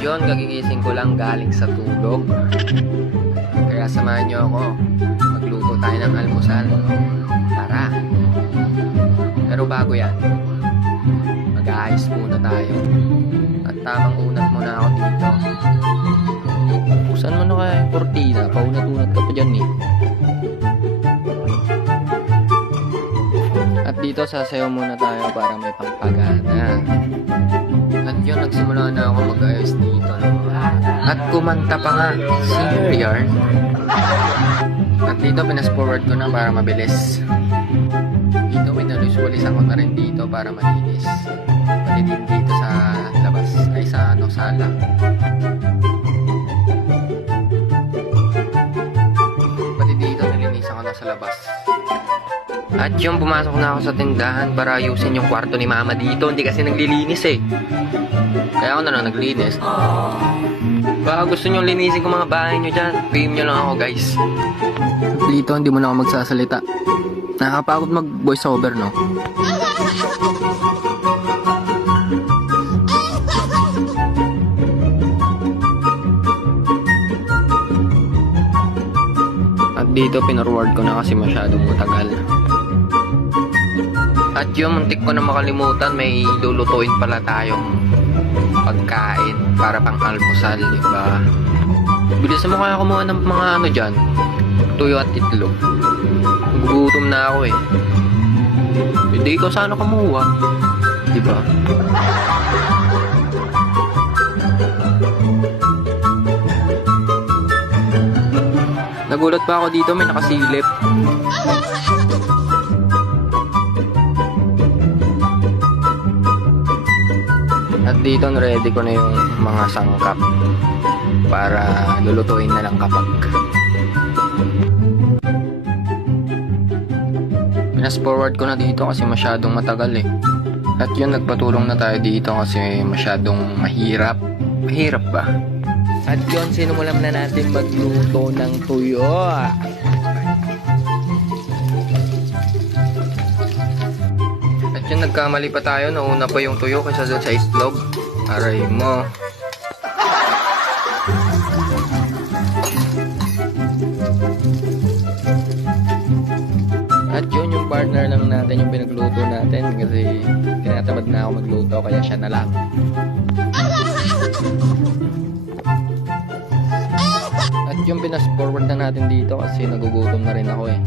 Yun, kagigising ko lang galing sa tulog. Kaya samahan nyo ako. Magluto tayo ng almusal. Tara. Pero bago yan, mag-aayos muna tayo. At tamang unat muna ako dito. Saan mo na kaya yung kortina? Paunat-unat ka pa dyan eh. At dito sasayaw muna tayo para may pampagana. At yun, nagsimula na ako mag-ayos dito. At kumanta pa nga, Singer Yarn. At dito, pinas-forward ko na para mabilis. Dito, winalusualisan ko na rin dito para malinis. Pati din dito sa labas, ay sa sala. Pati dito, nilinisan ko na sa labas. At yung pumasok na ako sa tindahan para ayusin yung kwarto ni mama dito. Hindi kasi naglilinis eh. Kaya ako na lang naglinis. Baka gusto nyo linisin ko mga bahay nyo dyan, PM nyo lang ako guys. Dito hindi mo na ako magsasalita. Nakakapagod mag voice over no? At dito pinarward ko na kasi masyadong matagal. At yung muntik ko na makalimutan, may lulutuin pala tayong pagkain para pang almusal, diba? Bilis mo kaya kumuha ng mga ano dyan, tuyo at itlog. Gugutom na ako eh. Hindi ko sana kumuha, diba? Nagulat pa ako dito, may nakasilip. At dito ready ko na yung mga sangkap para lulutuin na lang kapag. Pinas forward ko na dito kasi masyadong matagal eh. At yun, nagpatulong na tayo dito kasi masyadong mahirap. Mahirap ba? At yun, sinumulan na natin magluto ng tuyo. At yun, nagkamali pa tayo. Nauna pa yung tuyo kaysa doon sa itlog. Aray mo. At yun, yung partner lang natin yung pinagluto natin kasi tinatamad na ako magluto kaya siya na lang. At yung pinas-forward na natin dito kasi nagugutom na rin ako eh.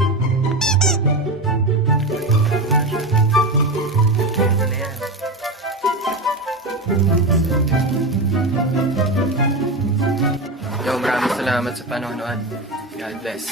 Yo, maraming salamat sa panonood. God bless.